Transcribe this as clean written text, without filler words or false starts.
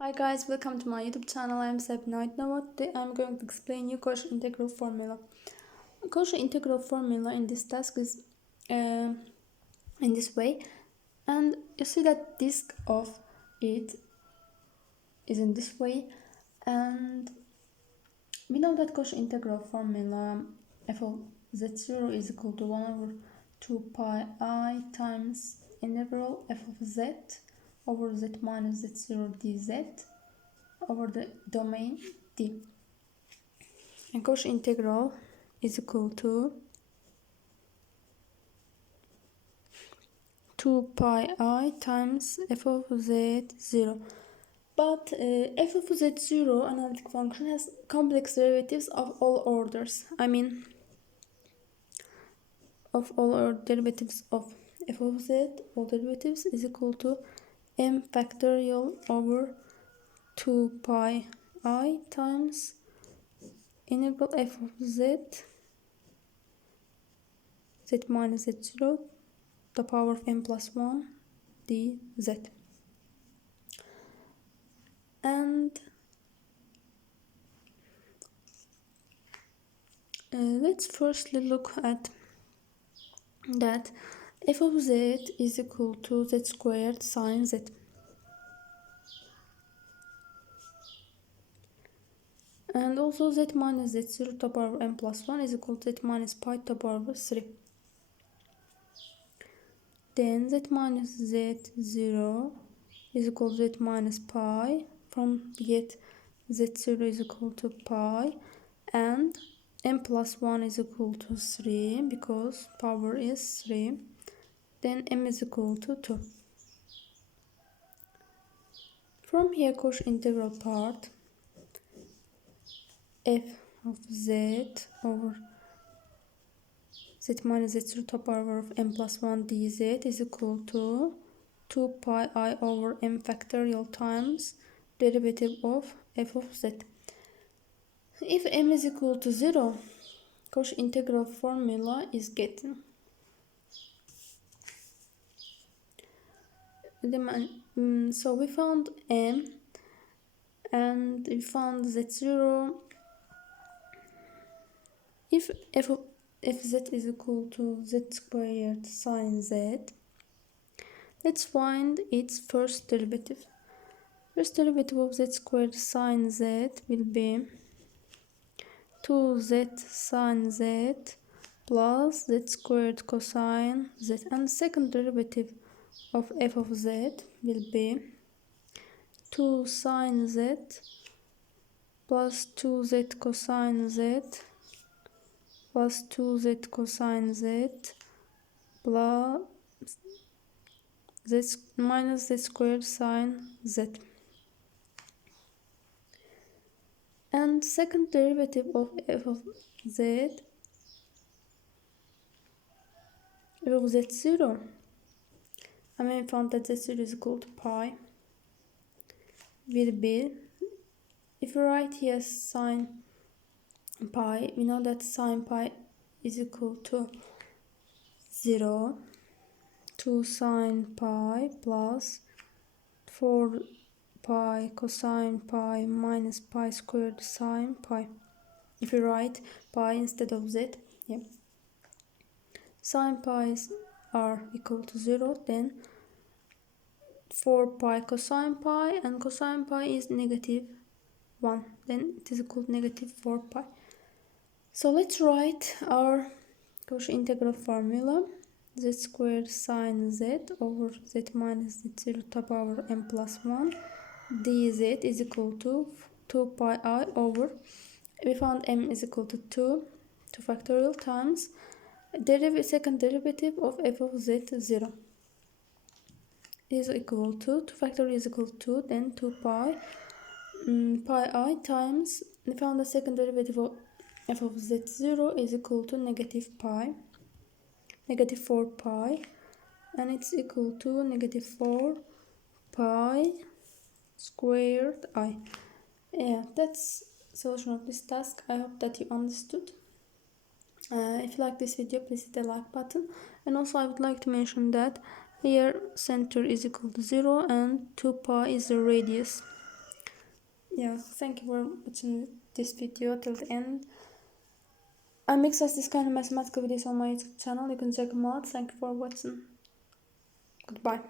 Hi guys, welcome to my YouTube channel. I'm Sabina. Now today I'm going to explain you Cauchy integral formula. Cauchy integral formula in this task is in this way, and you see that disk of it is in this way, and we know that Cauchy integral formula f of z0 is equal to 1 over 2 pi I times integral f of z over z minus z0 dz over the domain D. And Cauchy integral is equal to 2 pi I times f of z0. But f of z0 analytic function has complex derivatives of all orders. Of all derivatives of f of z, all derivatives is equal to m factorial over 2 pi I times integral f of z minus z0 the power of m plus 1 dz. And let's firstly look at that f of z is equal to z squared sine z. And also z minus z0 to the power of m plus 1 is equal to z minus pi to the power of 3. Then z minus z0 is equal to z minus pi. From we get z0 is equal to pi, and m plus 1 is equal to 3 because power is 3. Then m is equal to 2. From here, Cauchy integral part f of z over z minus z0 to the power of m plus 1 dz is equal to 2 pi I over m factorial times derivative of f of z. If m is equal to 0, Cauchy integral formula is getting. So we found m and we found z0. If f of z is equal to z squared sine z, let's find its first derivative. First derivative of z squared sine z will be 2z sine z plus z squared cosine z, and second derivative of f of z will be 2 sine z plus 2z cosine z plus 2z cosine z plus z minus z squared sine z. And second derivative of f of z, f of z0, we found that z0 is equal to pi, will be, if we write here sine pi, we know that sine pi is equal to 0, 2 sine pi plus 4 pi cosine pi minus pi squared sine pi. If we write pi instead of z, sine pi's are equal to 0, then 4 pi cosine pi, and cosine pi is negative 1, then it is equal to negative 4 pi. So let's write our Cauchy integral formula. Z squared sine z over z minus z0 to the power m plus 1 dz is equal to 2 pi I over, we found m is equal to 2 factorial times second derivative of f of z0 is equal to 2 factorial is equal to then 2 pi I times, we found the second derivative of f of z0 is equal to negative 4 pi, and it's equal to negative 4 pi squared I. That's solution of this task. I hope that you understood. If you like this video, please hit the like button, and also I would like to mention that here center is equal to 0 and 2 pi is the radius. Yeah, thank you for watching this video till the end. I mix us this kind of mathematical videos on my YouTube channel. You can check them out. Thank you for watching. Goodbye.